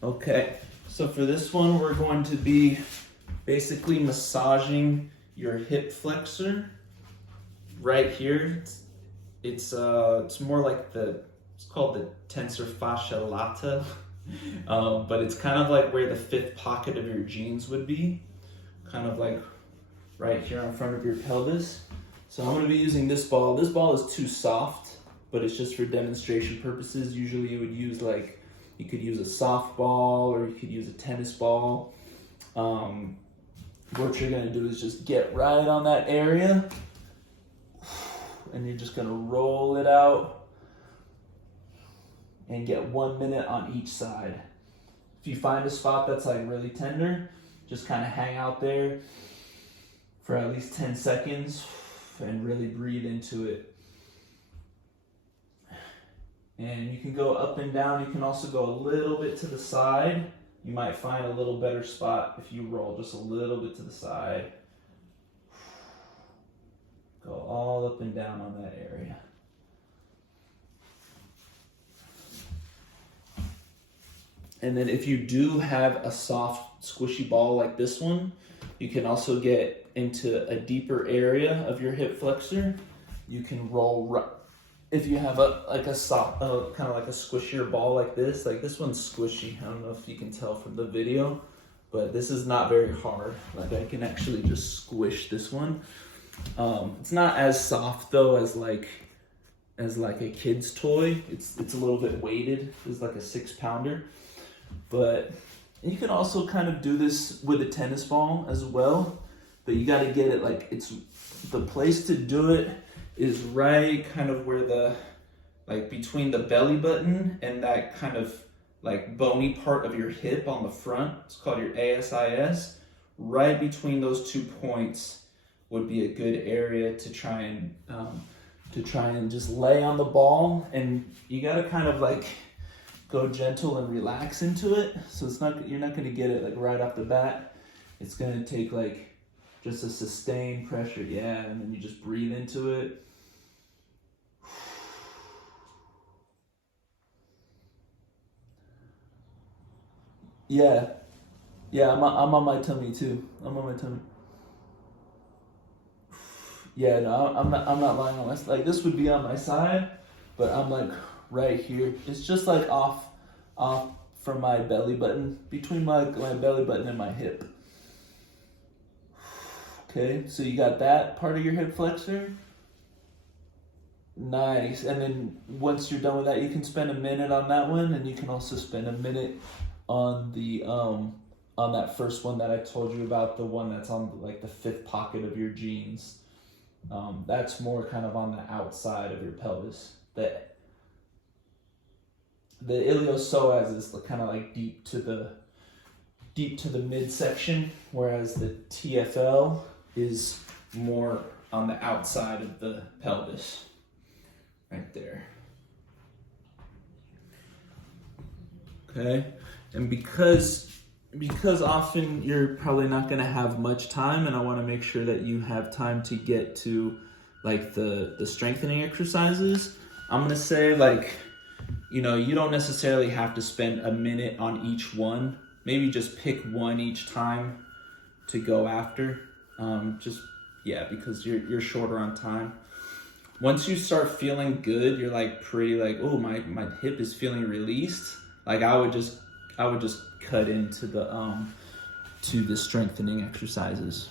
Okay, so for this one, we're going to be basically massaging your hip flexor right here. It's more like it's called the tensor fascia lata, but it's kind of like where the fifth pocket of your jeans would be, kind of like right here in front of your pelvis. So I'm going to be using this ball. This ball is too soft, but it's just for demonstration purposes. Usually you would use you could use a softball or you could use a tennis ball. What you're gonna do is just get right on that area and you're just gonna roll it out and get 1 minute on each side. If you find a spot that's like really tender, just kind of hang out there for at least 10 seconds and really breathe into it. And you can go up and down. You can also go a little bit to the side. You might find a little better spot if you roll just a little bit to the side. Go all up and down on that area. And then if you do have a soft, squishy ball like this one, you can also get into a deeper area of your hip flexor. You can roll if you have a soft, kind of like a squishier ball like this one's squishy. I don't know if you can tell from the video, but this is not very hard. Like I can actually just squish this one. It's not as soft though as like a kid's toy. It's a little bit weighted. It's like a 6-pounder. But you can also kind of do this with a tennis ball as well. But you got to get it the place to do it is right kind of where between the belly button and that kind of like bony part of your hip on the front. It's called your ASIS. Right between those 2 points would be a good area to try and just lay on the ball, and you got to kind of like go gentle and relax into it. So you're not going to get it like right off the bat. It's going to take like just a sustained pressure, yeah, and then you just breathe into it. Yeah, I'm on my tummy too. I'm on my tummy. Yeah, no, I'm not lying on my like this would be on my side, but I'm like right here. It's just like off from my belly button, between my belly button and my hip. Okay, so you got that part of your hip flexor. Nice. And then once you're done with that, you can spend a minute on that one, and you can also spend a minute on the on that first one that I told you about, the one that's on like the fifth pocket of your jeans. That's more kind of on the outside of your pelvis. The Iliopsoas is kind of like deep to the midsection, whereas the TFL is more on the outside of the pelvis, right there. Okay, and because often you're probably not going to have much time, and I want to make sure that you have time to get to like the strengthening exercises, I'm going to say you don't necessarily have to spend a minute on each one. Maybe just pick one each time to go after. Because you're shorter on time. Once you start feeling good, you're like pretty like, oh, my hip is feeling released. Like I would just cut into the strengthening exercises.